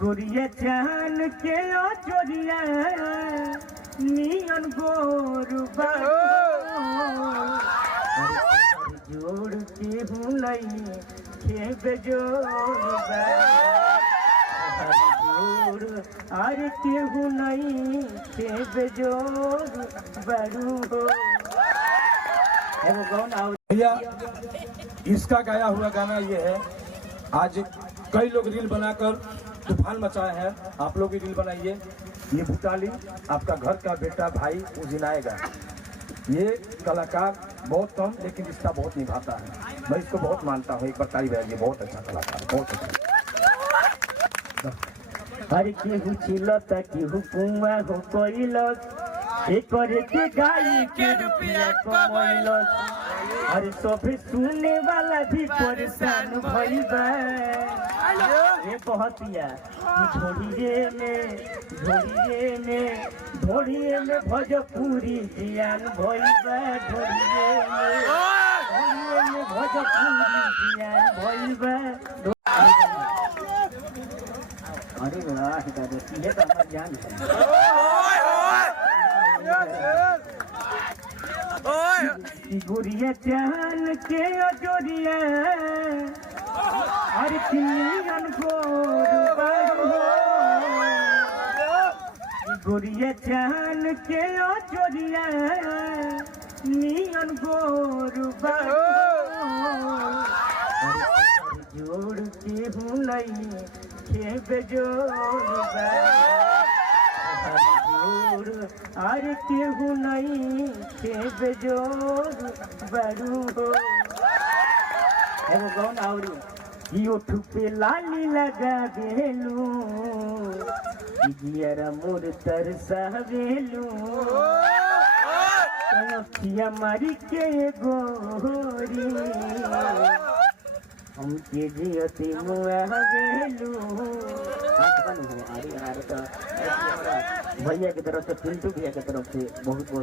गोरिया चान के ओ चोरिया नियन गोरुबा जोड़ के हूँ नहीं खेब जोड़बा जोड़ अरे के हूँ नहीं खेब जोड़ बड़ू हो। भैया इसका गाया हुआ गाना ये है। आज कई लोग रील बनाकर तूफान मचाए हैं, आप लोग भी रील बनाइए। ये भूटाली आपका घर का बेटा भाई उजिनाएगा। ये कलाकार बहुत कम लेकिन इसका बहुत निभाता है। मैं इसको बहुत मानता हूँ। एक बार तारीफ है, ये बहुत अच्छा कलाकार, बहुत अच्छा। हर केहू चिलत केहू कुआ हो कोइलस एक के गाई के रुपया कमैलस। अरे सभे सुने वाला भी परेशान भइल बा। ये बहतिया ढोलिए में भोजपुरी जियान भइल बा। ढोलिए में भोजपुरी जियान भइल बा। अरे वाह दादा ये तो हमार जान है। गोरिया चान के जोरिया अरे किनियन गोरिया चान के जोरिया नियन गोरुबा जोड़ के हूँ नहीं खेब जोड़बा जोड़ अरे केहू नहीं खेब जोड़ बड़ू हो। एगो गौन आवरी ओठ पे लाली लगा बेलू जियरा मोर तरसावेलू अखिया मारी के गोरी हमके जियती मुआवेलू। भैया की तरफ से पिंटू भैया की तरफ से बहुत बहुत